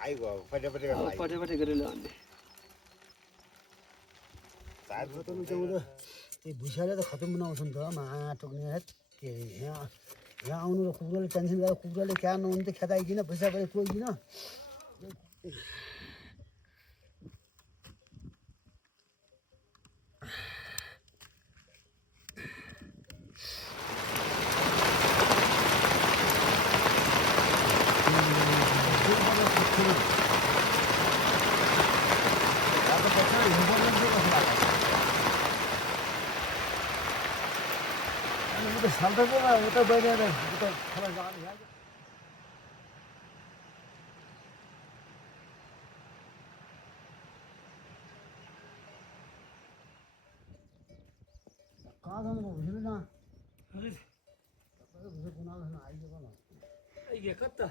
आइगयो पटेपटे अब पटेपटे गरेर ल्याउने त्यो भुइँचाले त खतम बनाउँछ नि त माटोक्ने के अरे यहाँ आउनु र कुकुरले टेन्सन गरेर कुकुरले क्या नहुनु त खेदाइकन भुइँचा पनि कोइदिन saltadora uta bayana uta khala जाने यार कहाँ जानु बुझ्नु न अरे तपाईँ बुझ्नु कुनाल छैन आइगयो न आइगयो कता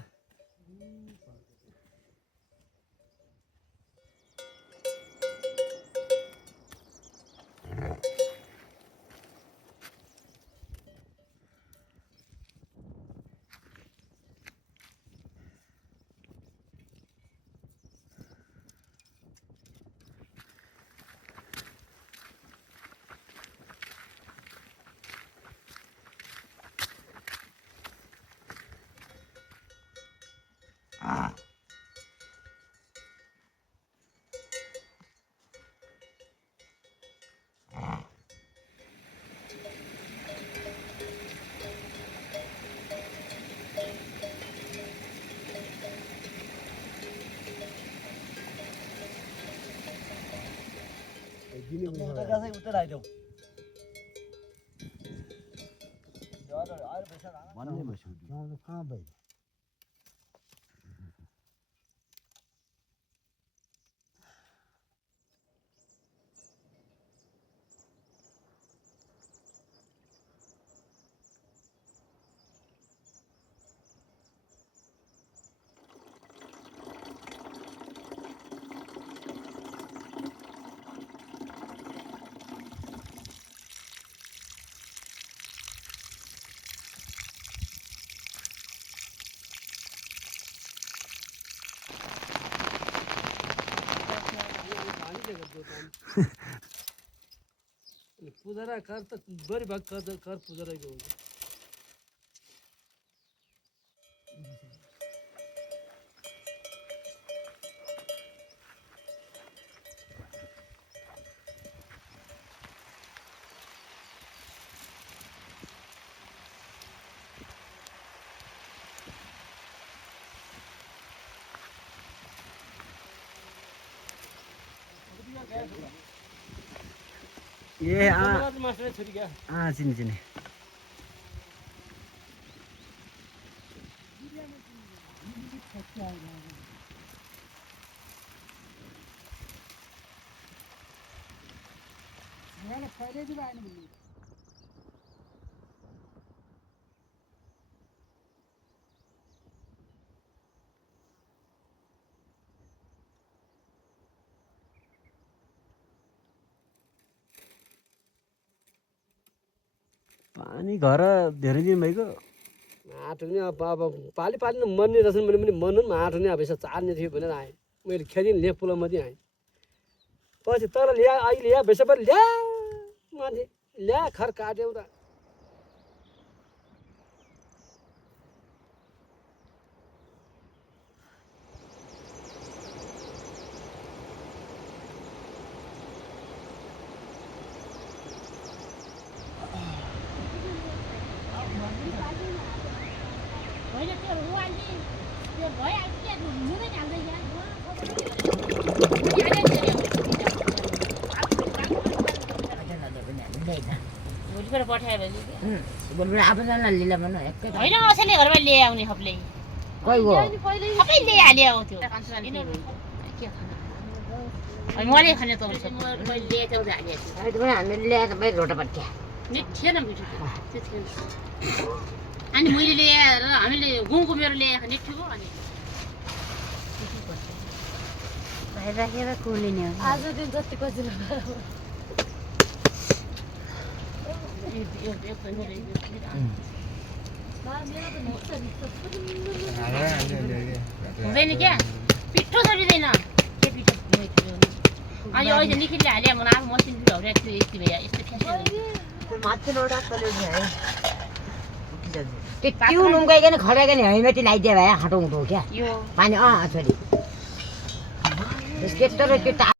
उता गाछै उता राइदेऊ भन्ने बस्यो कहाँ भयो पुजारा कर त बरी भाग कर पुजारा गयो ये मास्टर छोरी गया चिनी चिनी पानी घर धेरै दिन भइगयो माटो नि अब पाली मर्ने रहेछन् भने पनि मर्नु माटो नि अब यसो चार्ने थियो भनेर आएँ मैले खेदी ल्याएँ पुलमा दिएँ आएँ पछि तर ल्या अहिले ल्या बेसा पनि ल्या मान्छे ल्या खर काट्यो त आफूजना लिला भन होइन असैले घरमा लिएर आउने खप्ले कोही हो सबै लिएर हाल्यो त्यो मैले खाने त मैले लिएर चाहिँ हालिएको छु हामीले ल्याएर बाहिर रोटा पट्या नि थिएन मिठो त्यो थिएन अनि मैले ल्याएर हामीले गुङको मेरो ल्याएर नि थियो अनि बाहिर राखेर कोलिने हो आज दिन जति कजिलो हुँदैन क्या पिठो छोडिँदैन के पिठो अनि अहिले निखिलले हाले म अब मसिन भिडाउरे त्यो यति भए यस्तो त्यो नुङ्गाइकन खडाइकन हैमती लगाइदिए भए हाटौँ क्या यो पानी छोरी त्यस्तो र त्यो